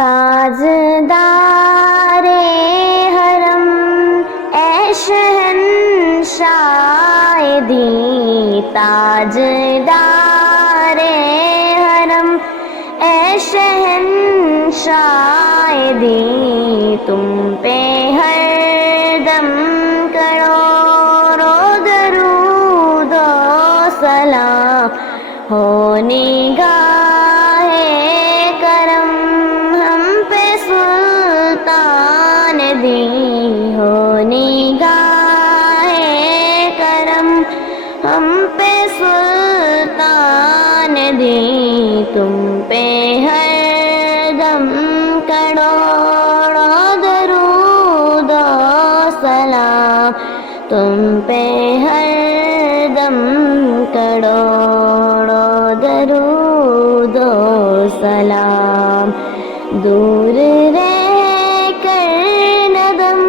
تاجدارِ حرم اے شہنشاہ دی، تاجدارِ حرم اے شہنشاہ دی، تم پہ ہر دم کروڑوں درود و سلام ہو نگاہ کرم ہم پہ سلطان دی، ہو نگاہ کرم ہم پہ سلطان دی، تم پہ ہر دم کروڑوں درود و سلام، تم پہ ہر دم کروڑوں درود و سلام۔ دور رہ کر ندم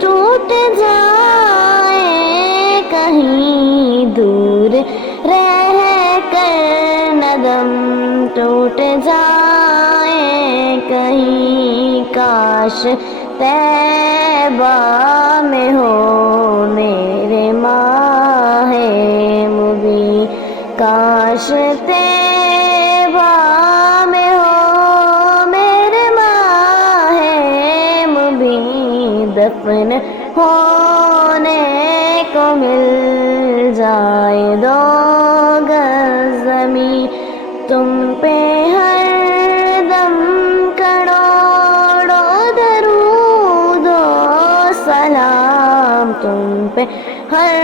ٹوٹ جائے کہیں، دور رہ کر ندم ٹوٹ جائے کہیں، کاش طیبہ میں ہو میرے ماہ مبین، کاش طیبہ میں ہو میرے ماہ مبین، دفن ہونے کو مل جائے 2 گز زمین، تم پہ ہر دم کروڑوں درود و سلام، تم پہ ہر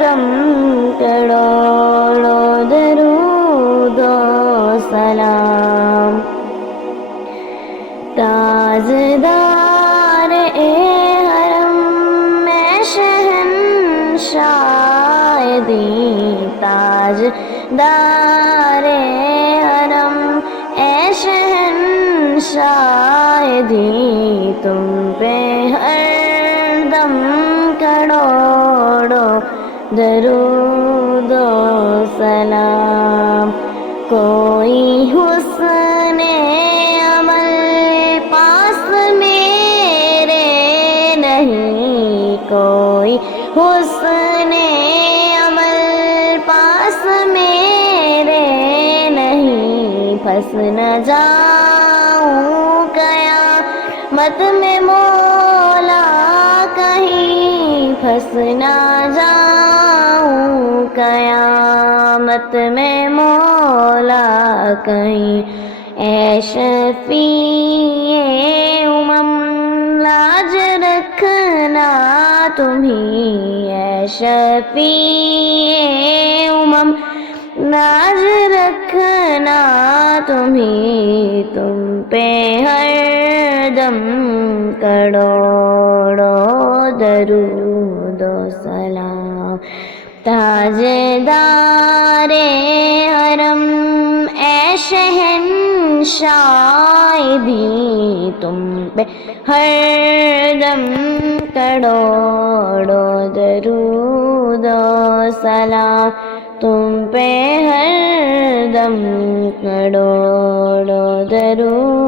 دم کروڑوں درود و سلام۔ تاجدار حرم میں شہنشاہ دی، تاجدار حرم اے شہنشاہ دی، تم پہ ہر دم کروڑوں درود و سلام۔ کوئی حسن عمل پاس میرے نہیں، کوئی حسن عمل پاس میرے نہیں، پھنس نہ جاؤں قیامت میں مولا کہیں، پھنس نہ جاؤں قیامت میں مولا کہیں، اے شفیع امم لاج رکھنا تمہیں، اے شفیع امم لاج رکھنا تمہیں، تم پہ ہر دم کروڑوں درود و سلام۔ تاجدار حرم اے شہنشاہ دی، تم پہ ہر دم کروڑوں درود و سلام، تم پہ ہر دم کروڑوں درود